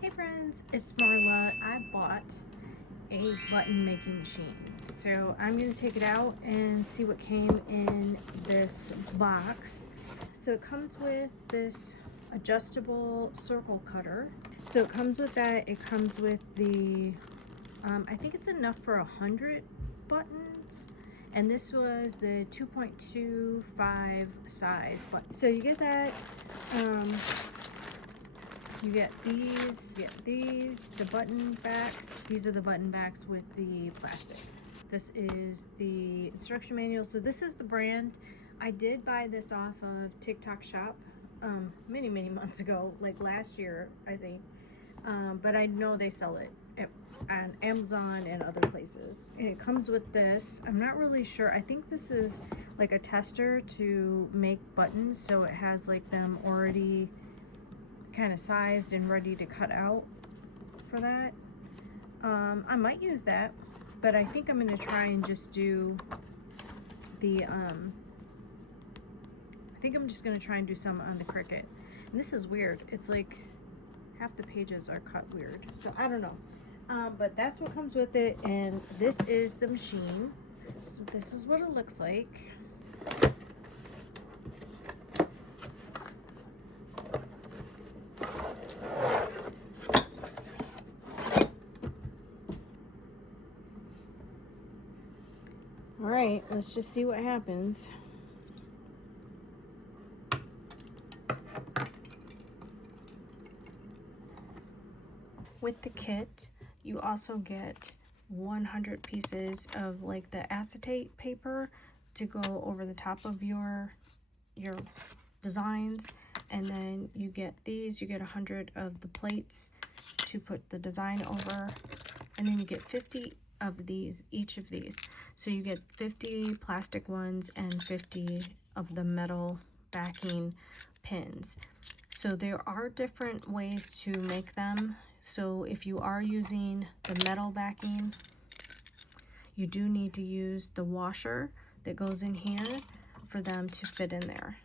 Hey friends, it's Marla. I bought a button making machine. So I'm going to take it out and see what came in this box. So it comes with this adjustable circle cutter. So it comes with that. It comes with the, I think it's enough for 100 buttons. And this was the 2.25 size button. So you get that. You get these, the button backs. These are the button backs with the plastic. This is the instruction manual. So this is the brand. I did buy this off of TikTok Shop many months ago, like last year, I think. But I know they sell it on Amazon and other places. And it comes with this. I'm not really sure. I think this is like a tester to make buttons. So it has like them already kind of sized and ready to cut out for that. I might use that, but I think I'm going to try and just do the I think I'm just going to try and do some on the Cricut. And this is weird. It's like half the pages are cut weird, so I don't know. But that's what comes with it, and this is the machine. So this is what it looks like. All right, let's just see what happens. With the kit, you also get 100 pieces of like the acetate paper to go over the top of your designs, and then you get these. You get 100 of the plates to put the design over, and then you get 50 of these, each of these. So you get 50 plastic ones and 50 of the metal backing pins. So there are different ways to make them. So if you are using the metal backing, you do need to use the washer that goes in here for them to fit in there.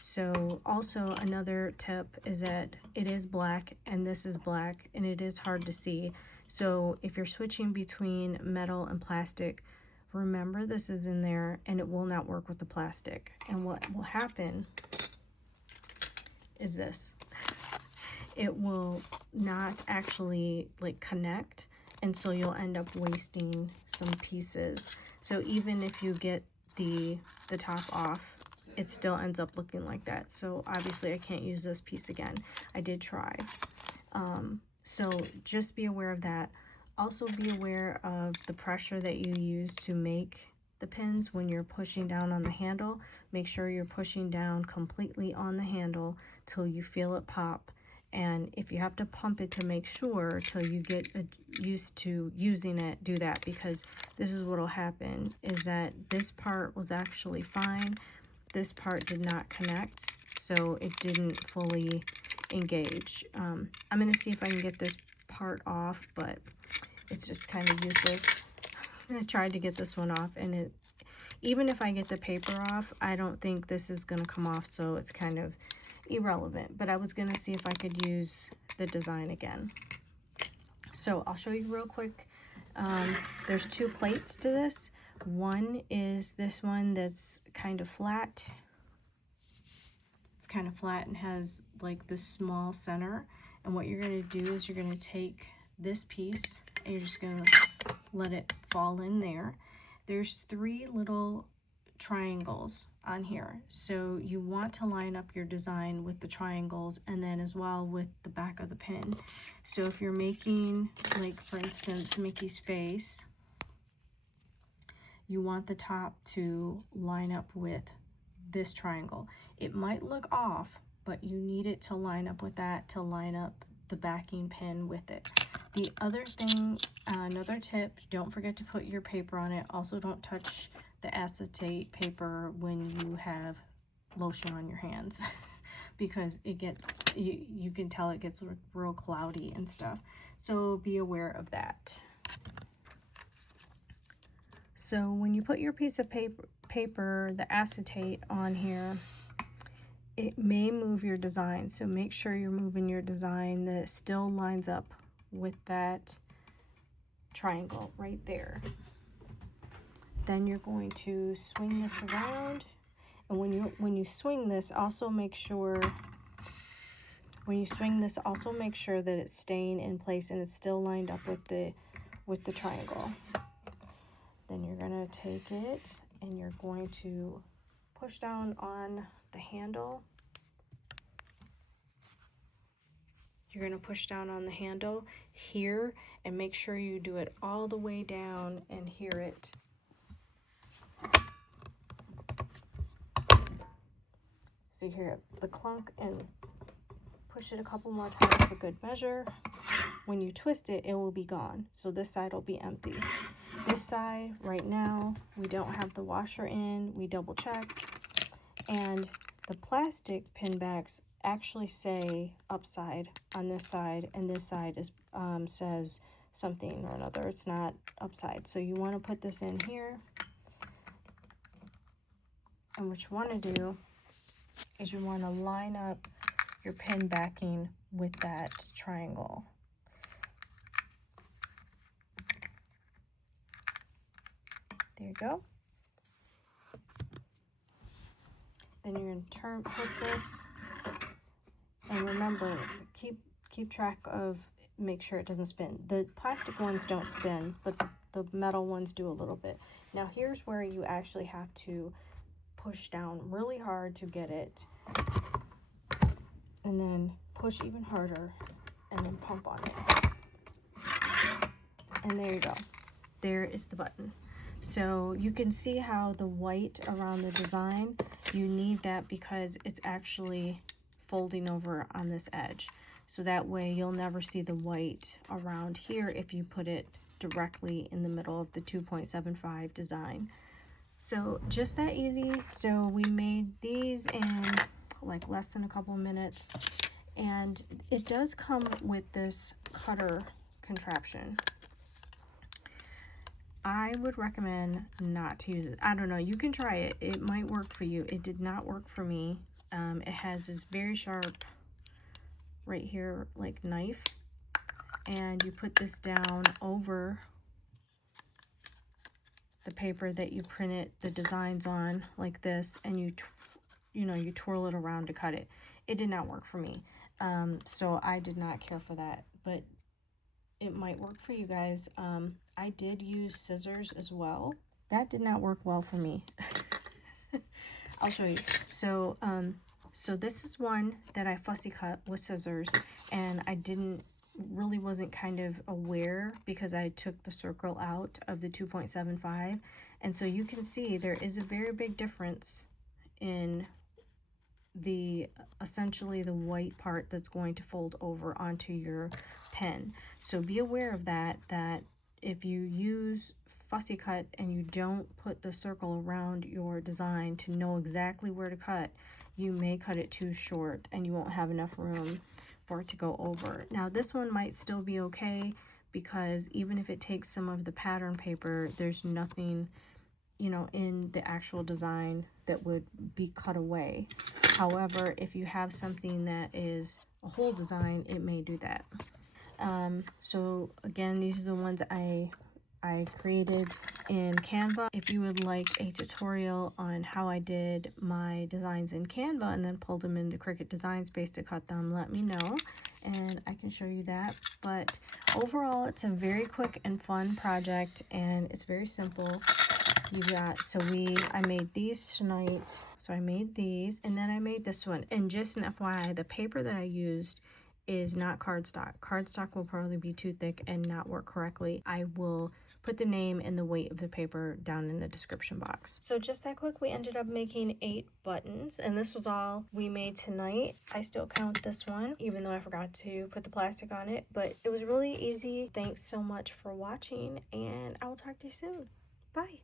So also another tip is that it is black and this is black, and it is hard to see. So if you're switching between metal and plastic, remember this is in there and it will not work with the plastic. And what will happen is this. It will not actually like connect, and so you'll end up wasting some pieces. So even if you get the top off, it still ends up looking like that. So obviously I can't use this piece again. I did try. So just be aware of that. Also be aware of the pressure that you use to make the pins when you're pushing down on the handle. Make sure you're pushing down completely on the handle till you feel it pop. And if you have to pump it to make sure till you get used to using it, do that, because this is what will happen, is that this part was actually fine. This part did not connect, so it didn't fully engage. I'm going to see if I can get this part off, but it's just kind of useless. I tried to get this one off, and even if I get the paper off, I don't think this is going to come off, so it's kind of irrelevant. But I was going to see if I could use the design again. So I'll show you real quick. There's two plates to this. One is this one that's kind of flat. It's kind of flat and has like this small center. And what you're going to do is you're going to take this piece and you're just going to let it fall in there. There's three little triangles on here, so you want to line up your design with the triangles and then as well with the back of the pin. So if you're making, like for instance, Mickey's face, you want the top to line up with this triangle. It might look off, but you need it to line up with that to line up the backing pin with it. The other thing, another tip, don't forget to put your paper on it. Also, don't touch the acetate paper when you have lotion on your hands because it gets, you can tell it gets real cloudy and stuff. So be aware of that. So when you put your piece of paper, the acetate on here, it may move your design. So make sure you're moving your design that it still lines up with that triangle right there. Then you're going to swing this around, and when you swing this, also make sure that it's staying in place and it's still lined up with the triangle. Then you're going to take it and you're going to push down on the handle. You're going to push down on the handle here and make sure you do it all the way down and hear it. So you hear the clunk, and push it a couple more times for good measure. When you twist it, it will be gone. So this side will be empty. This side, right now, we don't have the washer in. We double checked. And the plastic pin backs actually say upside on this side, and this side is says something or another. It's not upside. So you want to put this in here. And what you want to do is you want to line up your pin backing with that triangle. There you go. Then you're going to put this, and remember, keep track of, make sure it doesn't spin. The plastic ones don't spin, but the metal ones do a little bit. Now here's where you actually have to push down really hard to get it, and then push even harder, and then pump on it. And there you go. There is the button. So you can see how the white around the design, you need that because it's actually folding over on this edge. So that way you'll never see the white around here if you put it directly in the middle of the 2.75 design. So just that easy. So we made these in like less than a couple of minutes, and it does come with this cutter contraption. I would recommend not to use it. I don't know, you can try it. It might work for you. It did not work for me. It has this very sharp right here like knife, and you put this down over the paper that you printed the designs on like this, and you twirl it around to cut it. It did not work for me, so I did not care for that, but it might work for you guys. I did use scissors as well. That did not work well for me. I'll show you. So this is one that I fussy cut with scissors, and I wasn't kind of aware because I took the circle out of the 2.75, and so you can see there is a very big difference in essentially the white part that's going to fold over onto your pen. So be aware of that if you use fussy cut and you don't put the circle around your design to know exactly where to cut, you may cut it too short and you won't have enough room for it to go over. Now this one might still be okay because even if it takes some of the pattern paper, there's nothing in the actual design that would be cut away. However, if you have something that is a whole design, it may do that. So again, these are the ones I created in Canva. If you would like a tutorial on how I did my designs in Canva and then pulled them into Cricut Design Space to cut them, let me know and I can show you that. But overall, it's a very quick and fun project, and it's very simple. I made these tonight. So I made these, and then I made this one. And just an FYI, the paper that I used is not cardstock. Cardstock will probably be too thick and not work correctly. I will put the name and the weight of the paper down in the description box. So just that quick, we ended up making 8 buttons, and this was all we made tonight. I still count this one, even though I forgot to put the plastic on it, but it was really easy. Thanks so much for watching, and I will talk to you soon. Bye.